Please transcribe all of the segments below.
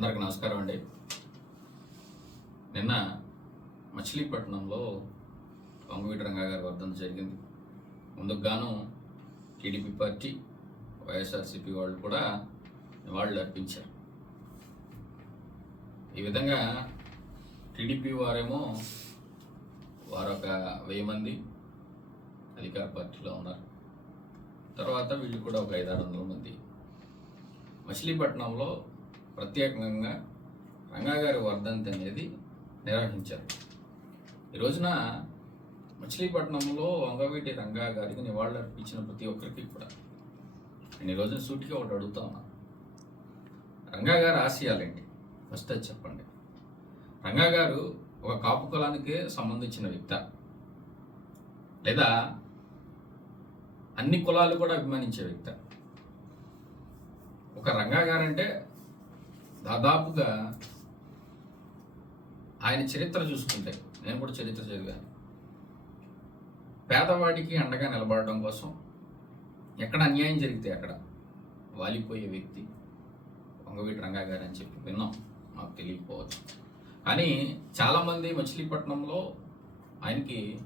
అందరికి నమస్కారం అండి. నిన్న మచిలీపట్నంలో వంగవీటి రంగా గారి వర్ధన జరిగింది. ముందుకు గాను టీడీపీ పార్టీ వైఎస్ఆర్సీపీ వాళ్ళు కూడా నివాళులు అర్పించారు. ఈ విధంగా టీడీపీ వారేమో వారు ఒక వెయ్యి మంది అధికార పార్టీలో ఉన్నారు. తర్వాత వీళ్ళు కూడా ఒక ఐదారు వందల మంది. మచిలీపట్నంలో ప్రత్యేకంగా రంగాగారి వర్ధంతి అనేది నిర్వహించారు. ఈ రోజున మచిలీపట్నంలో వంగవీటి రంగా గారికి నివాళులు అర్పించిన ప్రతి ఒక్కరికి కూడా నేను ఈ రోజున సూటిగా ఒకటి అడుగుతా ఉన్నా. రంగా గారి ఆశయాలేంటి? ఫస్ట్ అది చెప్పండి. రంగా గారు ఒక కాపు కులానికి సంబంధించిన వ్యక్త. లేదా అన్ని కులాలు కూడా అభిమానించే వ్యక్త. ఒక రంగా గారంటే దాదాపుగా ఆయన చరిత్ర చూసుకుంటే నేను కూడా చరిత్ర చదివాను. పేదవాడికి అండగా నిలబడడం కోసం ఎక్కడ అన్యాయం జరిగితే అక్కడ వాలిపోయే వ్యక్తి వంగవీటి రంగా గారు అని చెప్పి విన్నాం. మాకు తెలియకపోవచ్చు. కానీ చాలామంది మచిలీపట్నంలో ఆయనకి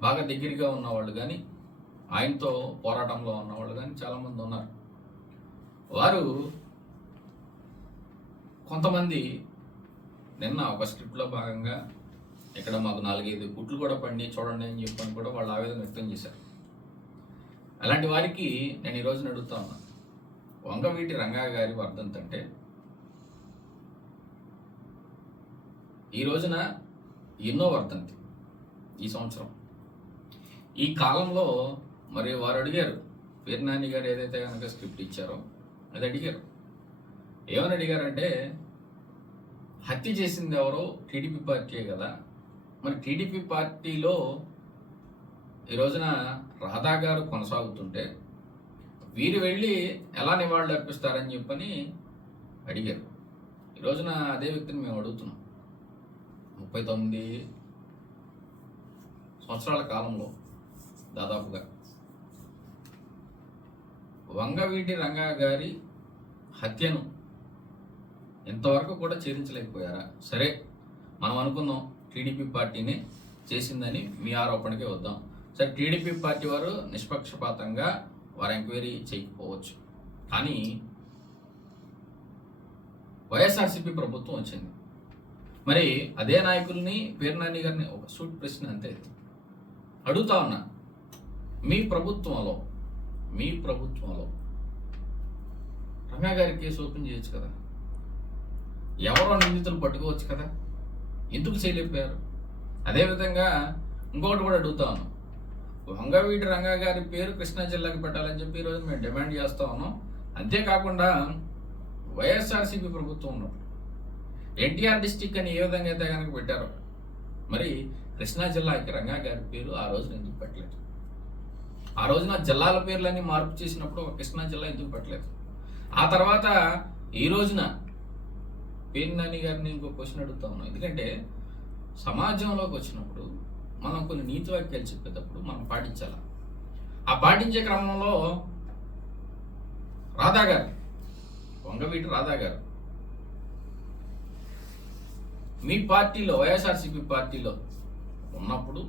బాగా దగ్గరగా ఉన్నవాళ్ళు కానీ ఆయనతో పోరాటంలో ఉన్నవాళ్ళు కానీ చాలామంది ఉన్నారు. వారు కొంతమంది నిన్న ఒక స్క్రిప్ట్లో భాగంగా ఇక్కడ మాకు నాలుగైదు గుట్లు కూడా పండి చూడండి అని చెప్పని కూడా వాళ్ళు ఆవేదన వ్యక్తం చేశారు. అలాంటి వారికి నేను ఈరోజు అడుగుతా ఉన్నా. వంగవీటి రంగా గారి వర్ధంతి అంటే ఈ రోజున ఎన్నో వర్ధంతి ఈ సంవత్సరం. ఈ కాలంలో మరి వారు అడిగారు వీరనాని గారు ఏదైతే కనుక స్క్రిప్ట్ ఇచ్చారో అది అడిగారు. ఏమని అడిగారంటే హత్య చేసింది ఎవరో టీడీపీ పార్టీయే కదా. మరి టీడీపీ పార్టీలో ఈ రోజున రాధా గారు కొనసాగుతుంటే వీరు వెళ్ళి ఎలా నివాళులు అర్పిస్తారని చెప్పని అడిగారు. ఈ రోజున అదే వ్యక్తిని మేము అడుగుతున్నాం. ముప్పై తొమ్మిది సంవత్సరాల కాలంలో దాదాపుగా. వంగవీటి రంగా గారి హత్యను ఇంతవరకు కూడా ఛేదించలేకపోయారా? సరే మనం అనుకుందాం టీడీపీ పార్టీని చేసిందని మీ ఆరోపణకే వద్దాం. సరే టీడీపీ పార్టీ వారు నిష్పక్షపాతంగా వారు ఎంక్వైరీ చేయకపోవచ్చు. కానీ వైఎస్ఆర్సీపీ ప్రభుత్వం వచ్చింది. మరి అదే నాయకుల్ని పేర్నాని గారిని ఒక సూట్ ప్రశ్న అంతే అడుగుతా ఉన్నా మీ ప్రభుత్వంలో మీ ప్రభుత్వంలో రంగా గారి కేసు ఓపెన్ చేయొచ్చు కదా? ఎవరో నిందితులు పట్టుకోవచ్చు కదా? ఎందుకు చేయలేకపోయారు? అదేవిధంగా ఇంకొకటి కూడా అడుగుతాను వంగవీటి రంగా గారి పేరు కృష్ణా జిల్లాకి పెట్టాలని చెప్పి ఈరోజు మేము డిమాండ్ చేస్తా ఉన్నాం. అంతేకాకుండా వైఎస్ఆర్సీపీ ప్రభుత్వం ఉన్నప్పుడు ఎన్టీఆర్ డిస్టిక్ అని ఏ విధంగా అయితే కనుక పెట్టారో మరి కృష్ణా జిల్లాకి రంగా గారి పేరు ఆ రోజున ఎందుకు పెట్టలేదు? ఆ రోజున జిల్లాల పేర్లన్నీ మార్పు చేసినప్పుడు కృష్ణా జిల్లా ఎందుకు పెట్టలేదు? ఆ తర్వాత ఈ రోజున పేరు నాని గారిని ఇంకో క్వశ్చన్ అడుగుతా ఉన్నాం. ఎందుకంటే సమాజంలోకి వచ్చినప్పుడు మనం కొన్ని నీతి వాక్యాలు చెప్పేటప్పుడు మనం పాటించాలి? ఆ పాటించే క్రమంలో రాధా గారు వంగవీటి రాధా గారు మీ పార్టీలో వైఎస్ఆర్సీపీ పార్టీలో ఉన్నప్పుడు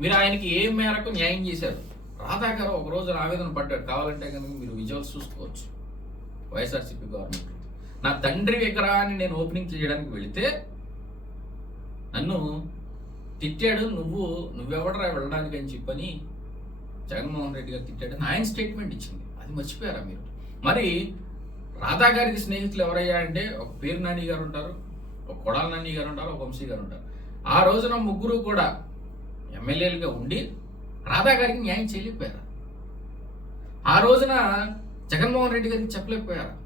మీరు ఆయనకి ఏ మేరకు న్యాయం చేశారు? రాధా గారు ఒక రోజు ఆవేదన పడ్డాడు. కావాలంటే కనుక మీరు విజువల్స్ చూసుకోవచ్చు. వైఎస్ఆర్సీపీ గవర్నమెంట్ నా తండ్రి విగ్రహాన్ని నేను ఓపెనింగ్ చేయడానికి వెళితే నన్ను తిట్టాడు నువ్వు నువ్వెవడరా వెళ్ళడానికి? అని చెప్పని జగన్మోహన్ రెడ్డి గారు తిట్టాడు. ఆయన స్టేట్మెంట్ ఇచ్చింది. అది మర్చిపోయారా మీరు? మరి రాధా గారికి స్నేహితులు ఎవరయ్యా అంటే ఒక పేరు నాని గారు ఉంటారు ఒక కొడాల నాని గారు ఉంటారు ఒక వంశీ గారు ఉంటారు. ఆ రోజున ముగ్గురు కూడా ఎమ్మెల్యేలుగా ఉండి రాధా గారికి న్యాయం చేయలేకపోయారా. ఆ రోజున జగన్మోహన్ రెడ్డి గారికి చెప్పలేకపోయారా.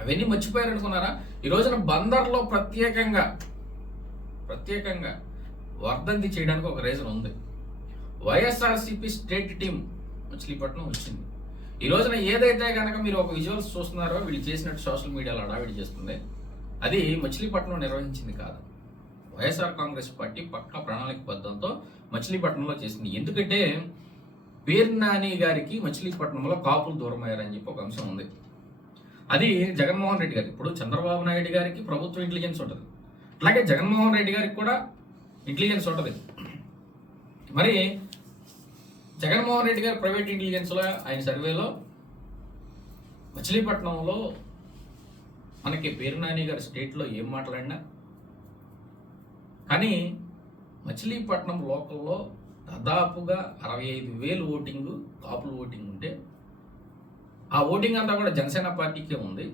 అవన్నీ మర్చిపోయారు అనుకున్నారా? ఈ రోజున బందర్లో ప్రత్యేకంగా ప్రత్యేకంగా వర్ధంతి చేయడానికి ఒక రీజన్ ఉంది. వైఎస్ఆర్సీపీ స్టేట్ టీం మచిలీపట్నం వచ్చింది. ఈ రోజున ఏదైతే కనుక మీరు ఒక విజువల్స్ చూస్తున్నారో వీళ్ళు చేసినట్టు సోషల్ మీడియాలో అడావిడి చేస్తుంది. అది మచిలీపట్నం నిర్వహించింది కాదు. వైఎస్ఆర్ కాంగ్రెస్ పార్టీ పక్క ప్రణాళిక బద్ధంతో మచిలీపట్నంలో చేసింది. ఎందుకంటే పేరు నాని గారికి మచిలీపట్నంలో కాపులు దూరమయ్యారని చెప్పి ఒక అంశం ఉంది. అది జగన్మోహన్ రెడ్డి గారి. ఇప్పుడు చంద్రబాబు నాయుడు గారికి ప్రభుత్వ ఇంటెలిజెన్స్ ఉంటుంది. అలాగే జగన్మోహన్ రెడ్డి గారికి కూడా ఇంటెలిజెన్స్ ఉంటుంది. మరి జగన్మోహన్ రెడ్డి గారు ప్రైవేట్ ఇంటెలిజెన్స్లో ఆయన సర్వేలో మచిలీపట్నంలో మనకి పేరు నాని గారి స్టేట్లో ఏం మాట్లాడినా కానీ మచిలీపట్నం లోకల్లో దాదాపుగా అరవై ఐదు వేలు ఓటింగ్ కాపులు ఓటింగ్ ఉంటే ఆ ఓటింగ్ అంతా కూడా జనసేన పార్టీకే ఉంది.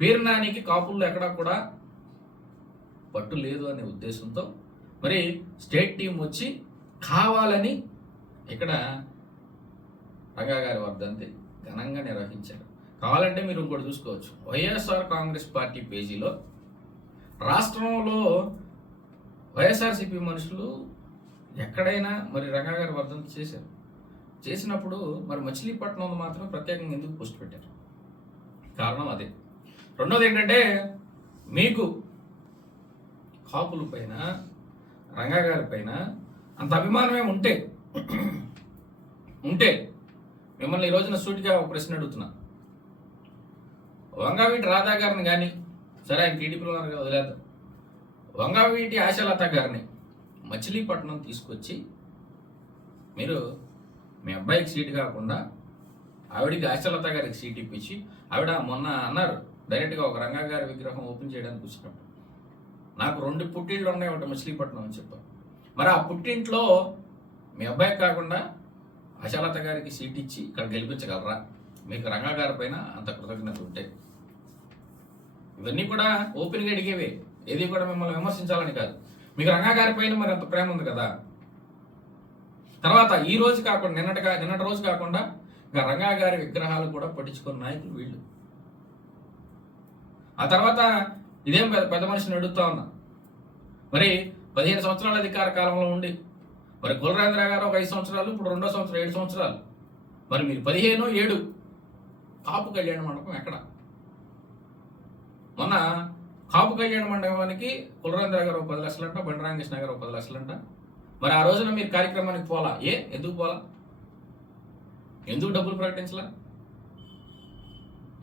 పేరునానికి కాపుల్లో ఎక్కడా కూడా పట్టు లేదు అనే ఉద్దేశంతో మరి స్టేట్ టీం వచ్చి కావాలని ఇక్కడ రంగా గారి వర్ధంతి ఘనంగా నిర్వహించారు. కావాలంటే మీరు ఇంకోటి చూసుకోవచ్చు. వైఎస్ఆర్ కాంగ్రెస్ పార్టీ పేజీలో రాష్ట్రంలో వైఎస్ఆర్సీపీ మనుషులు ఎక్కడైనా మరి రంగా గారి వర్ధంతి చేశారు. చేసినప్పుడు మరి మచిలీపట్నంలో మాత్రం ప్రత్యేకంగా ఎందుకు పోస్ట్ పెట్టారు? కారణం అదే. రెండోది ఏంటంటే మీకు కాపుల పైన రంగా గారి పైన అంత అభిమానమే ఉంటే ఉంటే మిమ్మల్ని ఈ రోజున సూటిగా ఒక ప్రశ్న అడుగుతున్నా. వంగవీటి రాధా గారిని కానీ సరే ఆయన టీడీపీలో ఉన్నారు వదిలేదు వంగవీటి ఆశాలత గారిని మచిలీపట్నం తీసుకొచ్చి మీరు మీ అబ్బాయికి సీటు కాకుండా ఆవిడికి ఆశలత గారికి సీట్ ఇప్పించి ఆవిడ మొన్న అన్నారు డైరెక్ట్గా ఒక రంగా గారి విగ్రహం ఓపెన్ చేయడానికి వచ్చినప్పుడు నాకు రెండు పుట్టిళ్ళు ఉన్నాయి ఒకటి మచిలీపట్నం అని చెప్పారు. మరి ఆ పుట్టింట్లో మీ అబ్బాయికి కాకుండా ఆశాలత గారికి సీట్ ఇచ్చి ఇక్కడ గెలిపించగలరా? మీకు రంగా గారి పైన అంత కృతజ్ఞత ఉంటే. ఇవన్నీ కూడా ఓపెన్గా అడిగేవే. ఏది కూడా మిమ్మల్ని విమర్శించాలని కాదు. మీకు రంగా గారి పైన మరి అంత ప్రేమ ఉంది కదా? తర్వాత ఈ రోజు కాకుండా నిన్నటి నిన్నటి రోజు కాకుండా ఇంకా రంగా గారి విగ్రహాలు కూడా పట్టించుకున్న నాయకులు వీళ్ళు. ఆ తర్వాత ఇదేం పెద్ద పెద్ద మనిషిని అడుగుతా ఉన్నా. మరి పదిహేను సంవత్సరాల అధికార కాలంలో ఉండి మరి కులరేంద్ర గారు ఒక ఐదు సంవత్సరాలు ఇప్పుడు రెండో సంవత్సరం ఏడు సంవత్సరాలు. మరి మీరు పదిహేను ఏడు కాపు కళ్యాణ మండపం ఎక్కడ? మొన్న కాపు కళ్యాణ మండపానికి కులరేంద్ర గారు ఒక పది లక్షలంట బండరామకృష్ణ గారు ఒక పది లక్షలంట మరి ఆ రోజున మీరు కార్యక్రమానికి పోలా? ఏ? ఎందుకు పోలా? ఎందుకు డబ్బులు ప్రకటించలా?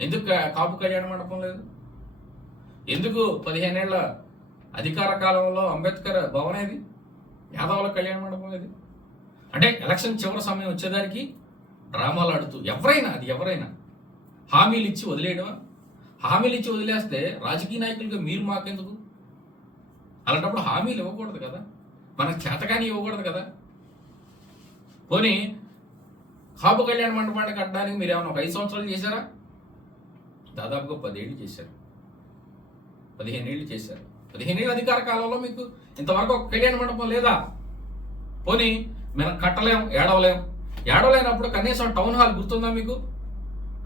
ఎందుకు కాపు కళ్యాణ మండపం లేదు? ఎందుకు పదిహేనేళ్ళ అధికార కాలంలో అంబేద్కర్ భవన్ ఏది యాదవుల కళ్యాణ మండపం ఏది అంటే ఎలక్షన్ చివరి సమయం వచ్చేదానికి డ్రామాలు ఆడుతూ ఎవరైనా అది ఎవరైనా హామీలు ఇచ్చి వదిలేయడమా? హామీలు ఇచ్చి వదిలేస్తే రాజకీయ నాయకులుగా మీరు మాకెందుకు? అలాంటప్పుడు హామీలు ఇవ్వకూడదు కదా. మన చేతకాని ఇవ్వకూడదు కదా. పోనీ కాపు కళ్యాణ మండపాన్ని కట్టడానికి మీరు ఏమైనా ఒక ఐదు సంవత్సరాలు చేశారా? దాదాపుగా పదేళ్ళు చేశారు. పదిహేను ఏళ్ళు చేశారు. పదిహేను ఏళ్ళ అధికార కాలంలో మీకు ఇంతవరకు ఒక కళ్యాణ మండపం లేదా? పోనీ మనం కట్టలేం ఏడవలేం. ఏడవలేనప్పుడు కనీసం టౌన్ హాల్ గుర్తుందా మీకు?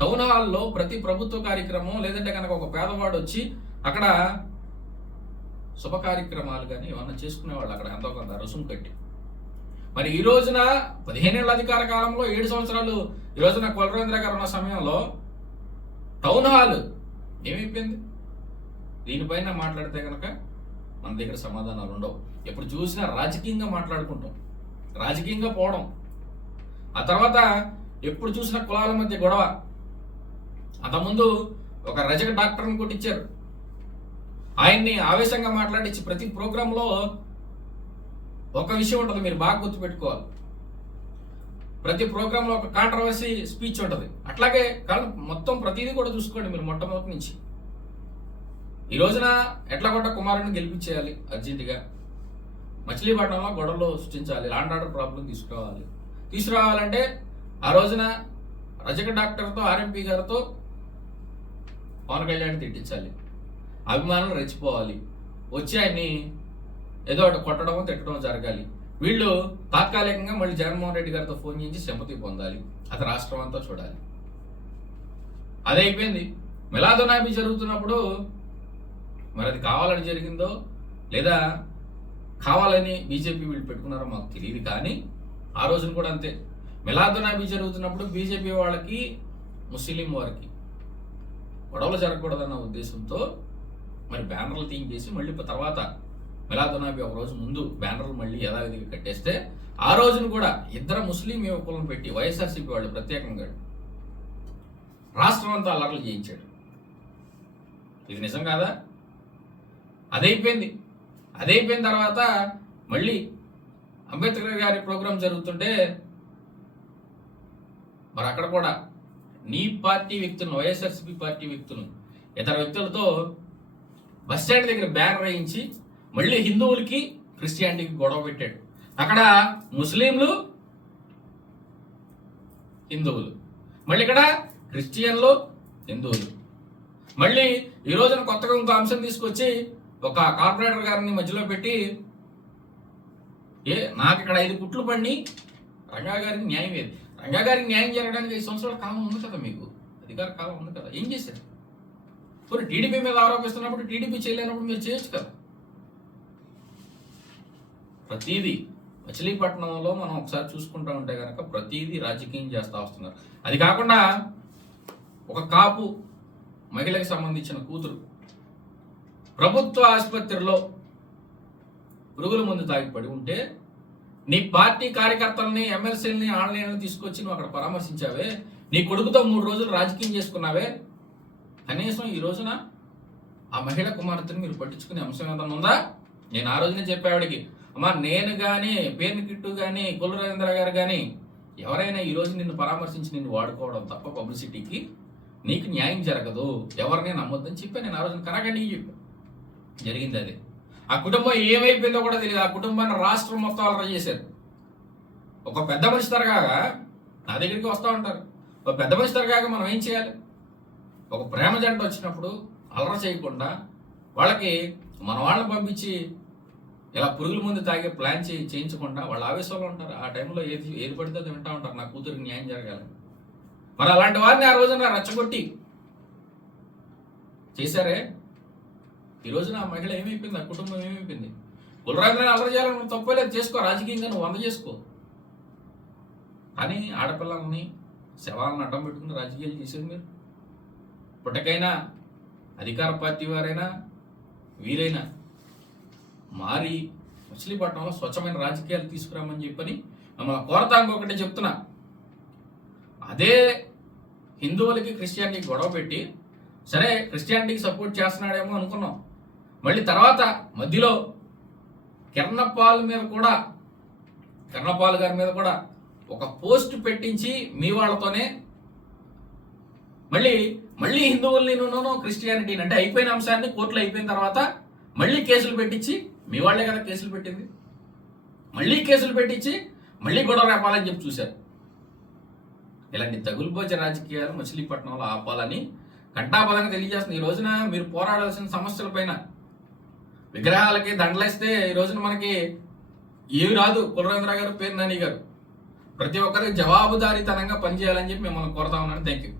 టౌన్ హాల్లో ప్రతి ప్రభుత్వ కార్యక్రమం లేదంటే కనుక ఒక పేదవాడు వచ్చి అక్కడ శుభ కార్యక్రమాలు కానీ ఏమన్నా చేసుకునేవాళ్ళు అక్కడ ఎంతో కొంత రుసుము కట్టి మరి ఈ రోజున పదిహేనేళ్ళ అధికార కాలంలో ఏడు సంవత్సరాలు ఈ రోజున కులరేంద్ర గారు ఉన్న సమయంలో టౌన్ హాల్ ఏమైపోయింది? దీనిపైన మాట్లాడితే కనుక మన దగ్గర సమాధానాలు ఉండవు. ఎప్పుడు చూసినా రాజకీయంగా మాట్లాడుకుంటాం. రాజకీయంగా పోవడం. ఆ తర్వాత ఎప్పుడు చూసినా కులాల మధ్య గొడవ. అంతకుముందు ఒక రజక డాక్టర్ని కొట్టించారు. ఆయన్ని ఆవేశంగా మాట్లాడించి ప్రతి ప్రోగ్రాంలో ఒక విషయం ఉంటుంది మీరు బాగా గుర్తుపెట్టుకోవాలి. ప్రతి ప్రోగ్రాంలో ఒక కాంట్రవర్సీ స్పీచ్ ఉంటుంది. అట్లాగే కానీ మొత్తం ప్రతిదీ కూడా చూసుకోండి మీరు మొట్టమొదటి నుంచి. ఈ రోజున ఎట్లా కొట్ట కుమారుని గెలిపించేయాలి అర్జెంటుగా? మచిలీపట్నంలో గొడవలు సృష్టించాలి లాండ్ ఆర్డర్ ప్రాబ్లం తీసుకురావాలి. తీసుకురావాలంటే ఆ రోజున రజక డాక్టర్తో ఆర్ఎంపీ గారితో పవన్ కళ్యాణ్ తిట్టించాలి. అభిమానులు రెచ్చిపోవాలి. వచ్చి ఆయన్ని ఏదో ఒకటి కొట్టడం తిట్టడం జరగాలి. వీళ్ళు తాత్కాలికంగా మళ్ళీ జగన్మోహన్ రెడ్డి గారితో ఫోన్ చేసి సింపతి పొందాలి. అతను రాష్ట్రం అంతా చూడాలి. అదే అయిపోయింది. మిలాదునాబీ జరుగుతున్నప్పుడు మరి అది కావాలని జరిగిందో లేదా కావాలని బీజేపీ వీళ్ళు పెట్టుకున్నారో మాకు తెలియదు కానీ ఆ రోజున కూడా అంతే. మిలాదునాబీ జరుగుతున్నప్పుడు బీజేపీ వాళ్ళకి ముస్లిం వారికి గొడవలు జరగకూడదన్న ఉద్దేశంతో మరి బ్యానర్లు తీయించేసి మళ్ళీ తర్వాత మిలాదునాబీ ఒక రోజు ముందు బ్యానర్లు మళ్ళీ యథావిధిగా కట్టేస్తే ఆ రోజున కూడా ఇద్దరు ముస్లిం యువకులను పెట్టి వైఎస్ఆర్సీపీ వాళ్ళు ప్రత్యేకంగా రాష్ట్రం అంతా అల్లర్లు చేయించాడు. ఇది నిజం కాదా? అదైపోయింది. అదైపోయిన తర్వాత మళ్ళీ అంబేద్కర్ గారి ప్రోగ్రాం జరుగుతుంటే మరి అక్కడ కూడా నీ పార్టీ వ్యక్తులను వైఎస్ఆర్సీపీ పార్టీ వ్యక్తులను ఇతర వ్యక్తులతో బస్ స్టాండ్ దగ్గర బ్యానర్ వేయించి మళ్ళీ హిందువులకి క్రిస్టియానిటీకి గొడవ పెట్టాడు. అక్కడ ముస్లింలు హిందువులు. మళ్ళీ ఇక్కడ క్రిస్టియన్లు హిందువులు. మళ్ళీ ఈ రోజున కొత్తగా ఇంకో అంశం తీసుకొచ్చి ఒక కార్పొరేటర్ గారిని మధ్యలో పెట్టి ఏ నాకు ఇక్కడ ఐదు కుట్లు పండి రంగా గారికి న్యాయం ఏది రంగా గారికి న్యాయం జరగడానికి ఐదు సంవత్సరాల కాలం ఉంది కదా మీకు? అధికార కాలం ఉంది కదా? ఏం చేశారు? పోనీ టీడీపీ మీద ఆరోపిస్తున్నప్పుడు టీడీపీ చేయలేనప్పుడు మీరు చేయొచ్చు కదా. ప్రతీది మచిలీపట్నంలో మనం ఒకసారి చూసుకుంటా ఉంటే కనుక ప్రతిదీ రాజకీయం చేస్తూ వస్తున్నారు. అది కాకుండా ఒక కాపు మహిళకి సంబంధించిన కూతురు ప్రభుత్వ ఆసుపత్రిలో పురుగుల మందు తాగిపడి ఉంటే నీ పార్టీ కార్యకర్తల్ని ఎమ్మెల్సీలని ఆన్లైన్ తీసుకొచ్చి నువ్వు అక్కడ పరామర్శించావే? నీ కొడుకుతో మూడు రోజులు రాజకీయం చేసుకున్నావే? కనీసం ఈ రోజున ఆ మహిళ కుమార్తెను మీరు పట్టించుకునే అంశం ఏదన్నా ఉందా? నేను ఆ రోజునే చెప్పేవాడికి అమ్మా నేను కానీ పేరుని కిట్టు కానీ కులరాజేంద్ర గారు కానీ ఎవరైనా ఈరోజు నిన్ను పరామర్శించి నిన్ను వాడుకోవడం తప్ప పబ్లిసిటీకి నీకు న్యాయం జరగదు. ఎవరిని నమ్మొద్దని చెప్పి నేను ఆ రోజున నీకు చెప్పాను జరిగింది అది. ఆ కుటుంబం ఏమైపోయిందో కూడా తెలియదు ఆ కుటుంబాన్ని రాష్ట్రం మొత్తం అలర చేశారు. ఒక పెద్ద మనిషి తరగా నా దగ్గరికి వస్తూ ఉంటారు. ఒక పెద్ద మనిషి తరగాగా మనం ఏం చేయాలి? ఒక ప్రేమ జంట వచ్చినప్పుడు అలర చేయకుండా వాళ్ళకి మన వాళ్ళని పంపించి ఇలా పురుగుల ముందు తాగే ప్లాన్ చేయి చేయించకుండా వాళ్ళు ఆవేశంలో ఉంటారు. ఆ టైంలో ఏది ఏది పడితే అది ఉంటారు. నా కూతురికి న్యాయం జరగాలి మరి అలాంటి వారిని ఆ రోజున రచ్చగొట్టి చేశారే? ఈ రోజున ఆ మహిళ ఏమైపోయింది? ఆ కుటుంబం ఏమైపోయింది? కులరాజులను అల్లరి చేయాలని నువ్వు తప్పలేదు చేసుకో రాజకీయంగా నువ్వు వంద చేసుకో. కానీ ఆడపిల్లల్ని శవాలను అడ్డం పెట్టుకుని రాజకీయాలు చేసేది మీరు. ఇప్పటికైనా అధికార పార్టీ వారైనా వీరైనా మారి మచిలీపట్నంలో స్వచ్ఛమైన రాజకీయాలు తీసుకురామని చెప్పని మమ్మల్ని కోరతా ఒకటి చెప్తున్నా. అదే హిందువులకి క్రిస్టియానిటీకి గొడవ పెట్టి సరే క్రిస్టియానిటీకి సపోర్ట్ చేస్తున్నాడేమో అనుకున్నాం. మళ్ళీ తర్వాత మధ్యలో కిరణపాల్ మీద కూడా కిరణపాల్ గారి మీద కూడా ఒక పోస్ట్ పెట్టించి మీ వాళ్ళతోనే మళ్ళీ మళ్ళీ హిందువుల్ని నువ్వు క్రిస్టియానిటీని అంటే అయిపోయిన అంశాన్ని కోర్టులో అయిపోయిన తర్వాత మళ్ళీ కేసులు పెట్టించి మీ వాళ్ళే కదా కేసులు పెట్టింది. మళ్ళీ కేసులు పెట్టించి మళ్ళీ గొడవ రేపాలని చెప్పి చూశారు. ఇలాంటి తగులుపోచే రాజకీయాలు మచిలీపట్నంలో ఆపాలని కంటాపదంగా తెలియజేస్తుంది ఈ రోజున మీరు పోరాడాల్సిన సమస్యలపైన విగ్రహాలకి దండలేస్తే ఈ రోజున మనకి ఏమి రాదు. కులరేంద్ర గారు పేరు నాని గారు. ప్రతి ఒక్కరికి జవాబుదారీతనంగా పనిచేయాలని చెప్పి మిమ్మల్ని కోరుతా ఉన్నాను. Thank you